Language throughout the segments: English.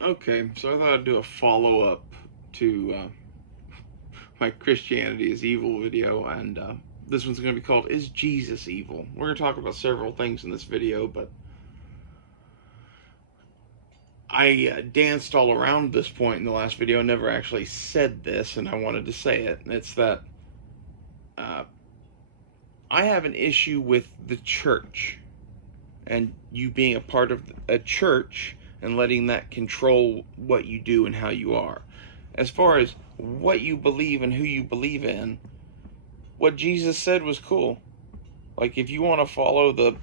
Okay, so I thought I'd do a follow-up to my Christianity is Evil video, and this one's going to be called Is Jesus Evil? We're going to talk about several things in this video, but I danced all around this point in the last video, never actually said this, and I wanted to say it. And it's that uh, I have an issue with the church, and you being a part of a church and letting that control what you do and how you are. As far as what you believe and who you believe in, what Jesus said was cool. Like, if you want to follow the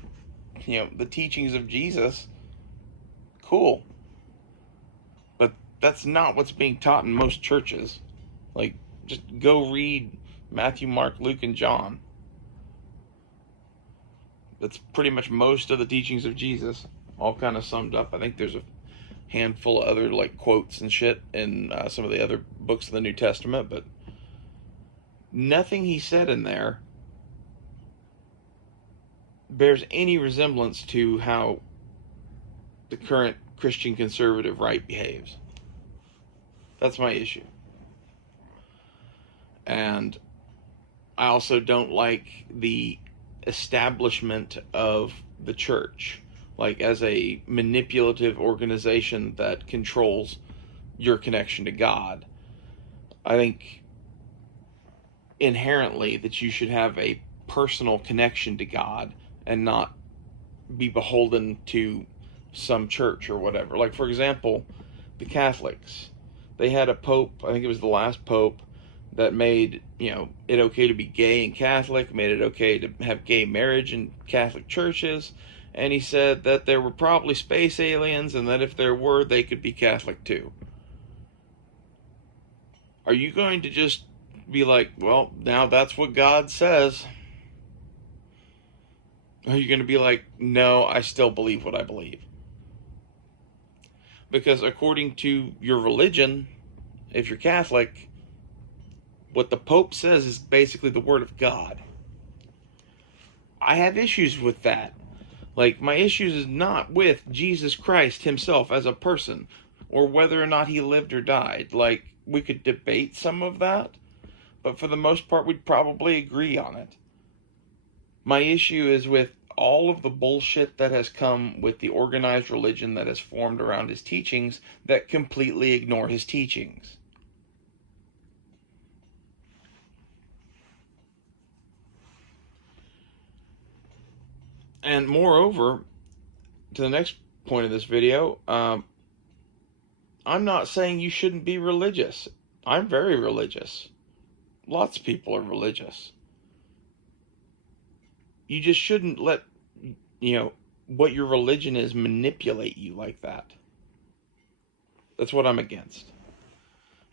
teachings of Jesus, cool. But that's not what's being taught in most churches. Like, just go read Matthew, Mark, Luke, and John. That's pretty much most of the teachings of Jesus, all kind of summed up. I think there's a handful of other like quotes and shit in some of the other books of the New Testament, but nothing he said in there bears any resemblance to how the current Christian conservative right behaves. That's my issue. And I also don't like the establishment of the church, like as a manipulative organization that controls your connection to God. I think inherently that you should have a personal connection to God and not be beholden to some church or whatever. Like, for example, the Catholics. They had a pope, I think it was the last pope, that made, it okay to be gay and Catholic, made it okay to have gay marriage in Catholic churches, and he said that there were probably space aliens and that if there were, they could be Catholic too. Are you going to just be like, well, now that's what God says? Are you going to be like, no, I still believe what I believe? Because according to your religion, if you're Catholic, what the Pope says is basically the word of God. I have issues with that. Like, my issues is not with Jesus Christ himself as a person, or whether or not he lived or died. Like, we could debate some of that, but for the most part, we'd probably agree on it. My issue is with all of the bullshit that has come with the organized religion that has formed around his teachings that completely ignore his teachings. And moreover, to the next point of this video, I'm not saying you shouldn't be religious. I'm very religious. Lots of people are religious. You just shouldn't let, what your religion is manipulate you like that. That's what I'm against.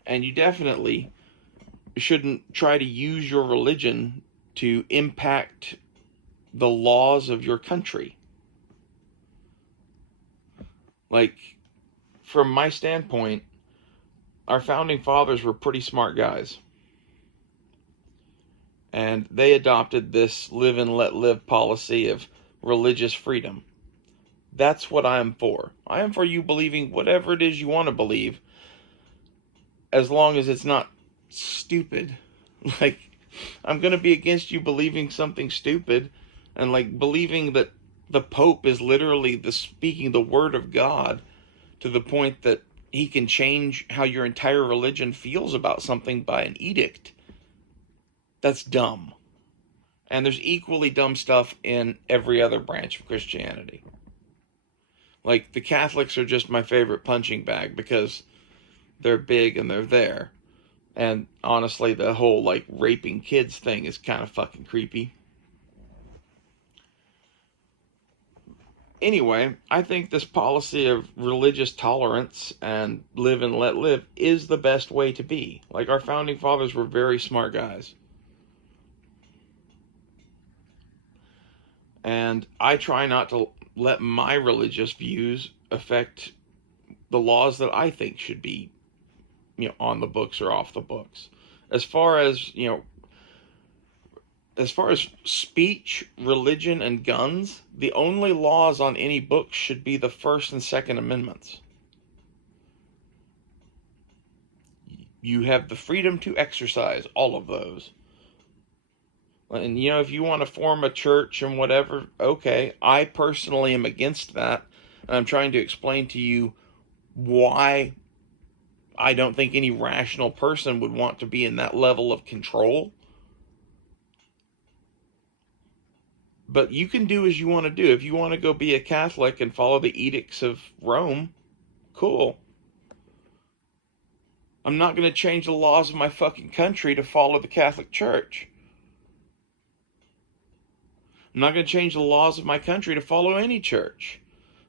And you definitely shouldn't try to use your religion to impact the laws of your country. Like, from my standpoint, our founding fathers were pretty smart guys. And they adopted this live and let live policy of religious freedom. That's what I am for. I am for you believing whatever it is you want to believe, as long as it's not stupid. Like, I'm going to be against you believing something stupid and like believing that the Pope is literally speaking the word of God to the point that he can change how your entire religion feels about something by an edict. That's dumb. And there's equally dumb stuff in every other branch of Christianity. Like, the Catholics are just my favorite punching bag because they're big and they're there. And honestly, the whole, like, raping kids thing is kind of fucking creepy. Anyway, I think this policy of religious tolerance and live and let live is the best way to be. Like, our founding fathers were very smart guys. And I try not to let my religious views affect the laws that I think should be, on the books or off the books. As far as, as far as speech, religion, and guns, the only laws on any book should be the First and Second Amendments. You have the freedom to exercise all of those. And, if you want to form a church and whatever, okay. I personally am against that. And I'm trying to explain to you why I don't think any rational person would want to be in that level of control. But you can do as you want to do. If you want to go be a Catholic and follow the edicts of Rome, cool. I'm not going to change the laws of my fucking country to follow the Catholic Church. I'm not going to change the laws of my country to follow any church.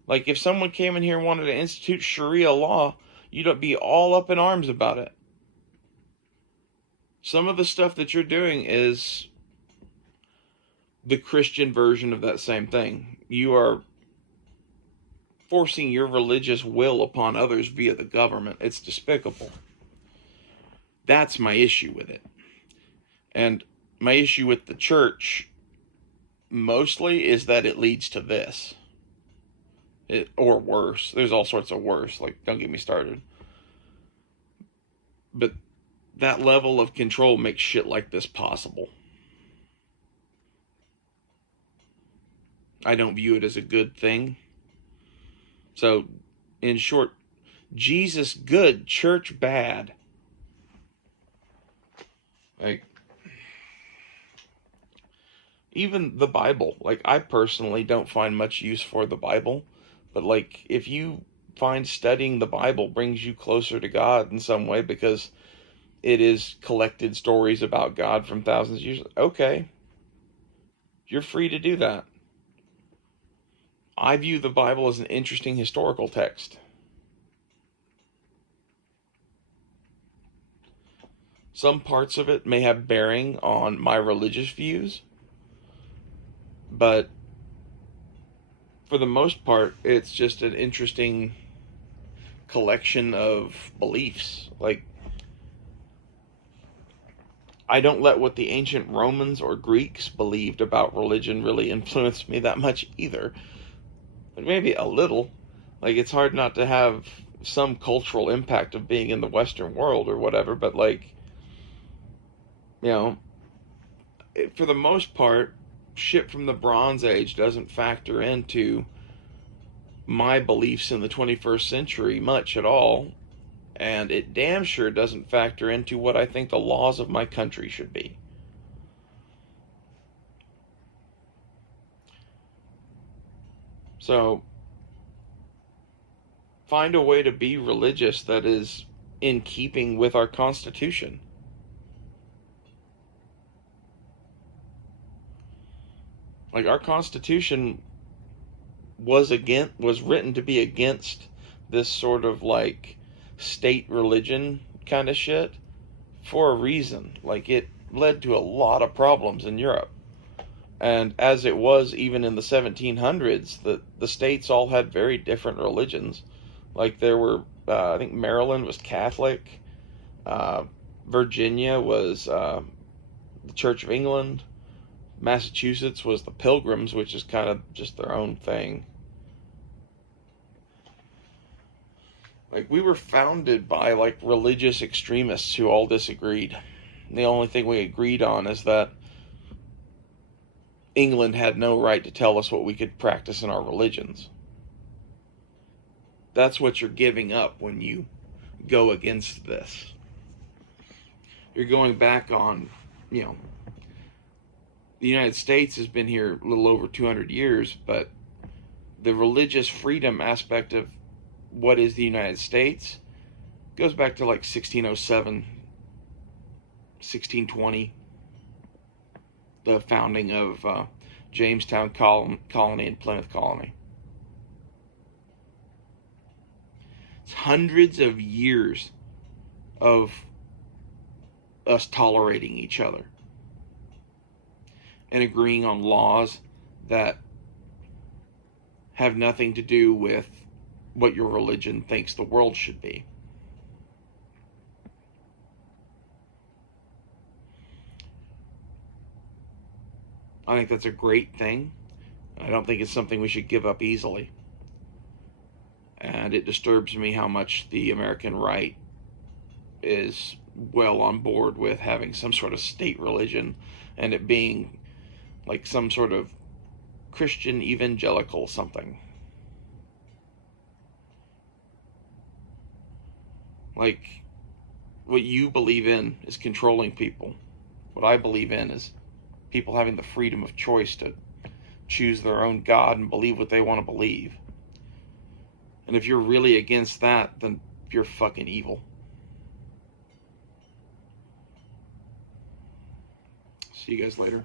Like, if someone came in here and wanted to institute Sharia law, you'd be all up in arms about it. Some of the stuff that you're doing is the Christian version of that same thing. You are forcing your religious will upon others via the government. It's despicable. That's my issue with it. And my issue with the church mostly is that it leads to this. Or worse. There's all sorts of worse. Like, don't get me started. But that level of control makes shit like this possible. I don't view it as a good thing. So, in short, Jesus good, church bad. Like, even the Bible. Like, I personally don't find much use for the Bible. But, like, if you find studying the Bible brings you closer to God in some way because it is collected stories about God from thousands of years, okay. You're free to do that. I view the Bible as an interesting historical text. Some parts of it may have bearing on my religious views, but for the most part, it's just an interesting collection of beliefs. Like, I don't let what the ancient Romans or Greeks believed about religion really influence me that much either. But maybe a little. Like, it's hard not to have some cultural impact of being in the Western world or whatever, but, like, for the most part, shit from the Bronze Age doesn't factor into my beliefs in the 21st century much at all, and it damn sure doesn't factor into what I think the laws of my country should be. So, find a way to be religious that is in keeping with our Constitution. Like, our Constitution was written to be against this sort of, like, state religion kind of shit for a reason. Like, it led to a lot of problems in Europe. And as it was even in the 1700s, the states all had very different religions. Like, there were, I think Maryland was Catholic, Virginia was the Church of England, Massachusetts was the Pilgrims, which is kind of just their own thing. Like, we were founded by, like, religious extremists who all disagreed. And the only thing we agreed on is that England had no right to tell us what we could practice in our religions. That's what you're giving up when you go against this. You're going back on, the United States has been here a little over 200 years, but the religious freedom aspect of what is the United States goes back to like 1607, 1620, the founding of Jamestown Colony and Plymouth Colony. It's hundreds of years of us tolerating each other and agreeing on laws that have nothing to do with what your religion thinks the world should be. I think that's a great thing. I don't think it's something we should give up easily. And it disturbs me how much the American right is well on board with having some sort of state religion and it being like some sort of Christian evangelical something. Like, what you believe in is controlling people. What I believe in is people having the freedom of choice to choose their own God and believe what they want to believe. And if you're really against that, then you're fucking evil. See you guys later.